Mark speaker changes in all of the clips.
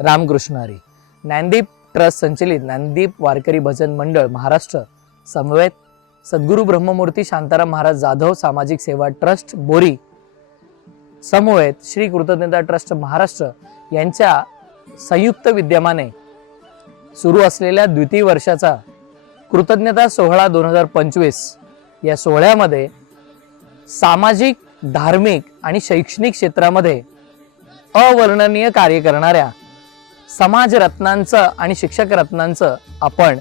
Speaker 1: रामकृष्णारी. Gyandeep trust संचलित ज्ञानदीप वारकरी भजन मंडळ महाराष्ट्र. समवेत सद्गुरू ब्रह्ममूर्ती शांताराम महाराज जाधव सामाजिक सेवा ट्रस्ट बोरी. समवेत श्री कृतज्ञता ट्रस्ट महाराष्ट्र. यांच्या संयुक्त विद्यमाने सुरू असलेल्या द्वितीय वर्षाचा कृतज्ञता सोहळा दोन हजार पंचवीस या सोहळ्यामध्ये सामाजिक धार्मिक आणि शैक्षणिक क्षेत्रामध्ये अवर्णनीय कार्य करणाऱ्या समाजरत्नांचं आणि शिक्षक रत्नांचं आपण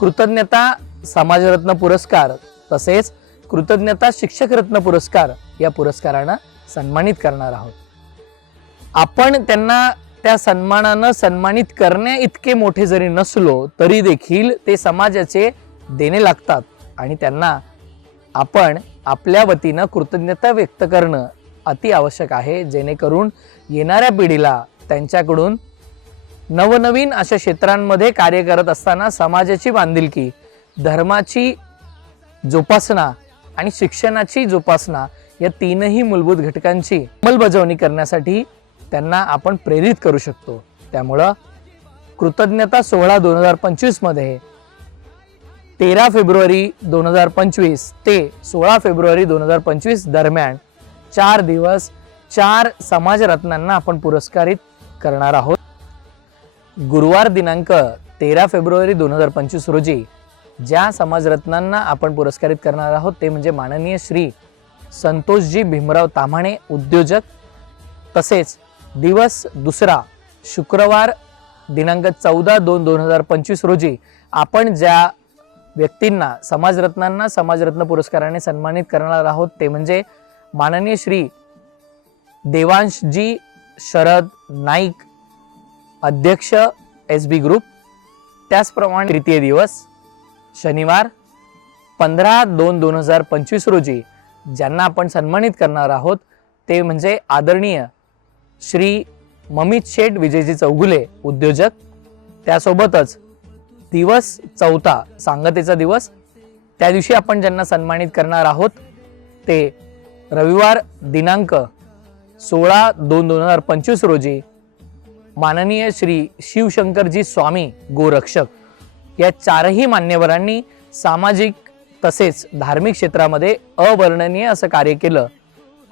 Speaker 1: कृतज्ञता समाजरत्न पुरस्कार तसेच कृतज्ञता शिक्षक रत्न पुरस्कार या पुरस्कारानं सन्मानित करणार आहोत. आपण त्यांना त्या सन्मानानं सन्मानित करण्या इतके मोठे जरी नसलो तरी देखील ते समाजाचे देणे लागतात आणि त्यांना आपण आपल्या वतीनं कृतज्ञता व्यक्त करणं अति आवश्यक आहे जेणेकरून येणाऱ्या पिढीला त्यांच्याकडून नवनवीन अशा क्षेत्रांमध्ये कार्य करत असताना समाजाची बांधिलकी धर्माची जोपासना आणि शिक्षणाची जोपासना या तीनही मूलभूत घटकांची अंमलबजावणी करण्यासाठी त्यांना आपण प्रेरित करू शकतो. त्यामुळं कृतज्ञता सोहळा दोन हजार पंचवीसमध्ये तेरा फेब्रुवारी दोन हजार पंचवीस ते सोळा फेब्रुवारी दोन हजार पंचवीस दरम्यान चार दिवस चार समाजरत्नांना आपण पुरस्कारित करणार आहोत. गुरुवार दिनांक तेरा फेब्रुवारी दोन हजार पंचवीस रोजी ज्या समाजरत्नांना आपण पुरस्कारित करणार आहोत ते म्हणजे माननीय श्री संतोषजी भीमराव ताम्हाणे उद्योजक तसेच दिवस दुसरा शुक्रवार दिनांक चौदा दोन दोन हजार पंचवीस रोजी आपण ज्या व्यक्तींना समाजरत्नांना समाजरत्न पुरस्काराने सन्मानित करणार आहोत ते म्हणजे माननीय श्री देवांशजी शरद नाईक अध्यक्ष एस बी ग्रुप त्याचप्रमाणे तृतीय दिवस शनिवार पंधरा दोन दोन हजार पंचवीस रोजी ज्यांना आपण सन्मानित करणार आहोत ते म्हणजे आदरणीय श्री ममित शेठ विजयजी चौगुले उद्योजक. त्यासोबतच दिवस चौथा सांगतेचा दिवस त्या दिवशी आपण ज्यांना सन्मानित करणार आहोत ते रविवार दिनांक सोळा दोन दोन हजार पंचवीस रोजी माननीय श्री शिवशंकरजी स्वामी गोरक्षक या चारही मान्यवरांनी सामाजिक तसेच धार्मिक क्षेत्रामध्ये अवर्णनीय असं कार्य केलं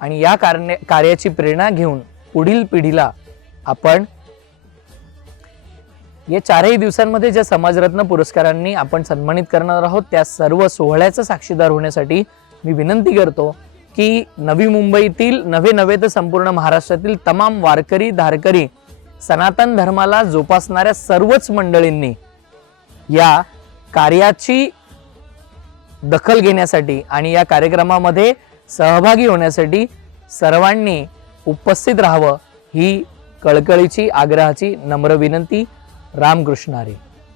Speaker 1: आणि या कार्य कार्याची प्रेरणा घेऊन पुढील पिढीला आपण या चारही दिवसांमध्ये ज्या समाजरत्न पुरस्कारांनी आपण सन्मानित करणार आहोत त्या सर्व सोहळ्याचा साक्षीदार होण्यासाठी मी विनंती करतो की नवी मुंबईतील नवे नवे तर संपूर्ण महाराष्ट्रातील तमाम वारकरी धारकरी सनातन धर्माला जोपासणाऱ्या सर्वच मंडळींनी या कार्याची दखल घेण्यासाठी आणि या कार्यक्रमामध्ये सहभागी होण्यासाठी सर्वांनी उपस्थित राहावं ही कळकळीची आग्रहाची नम्र विनंती. रामकृष्णारी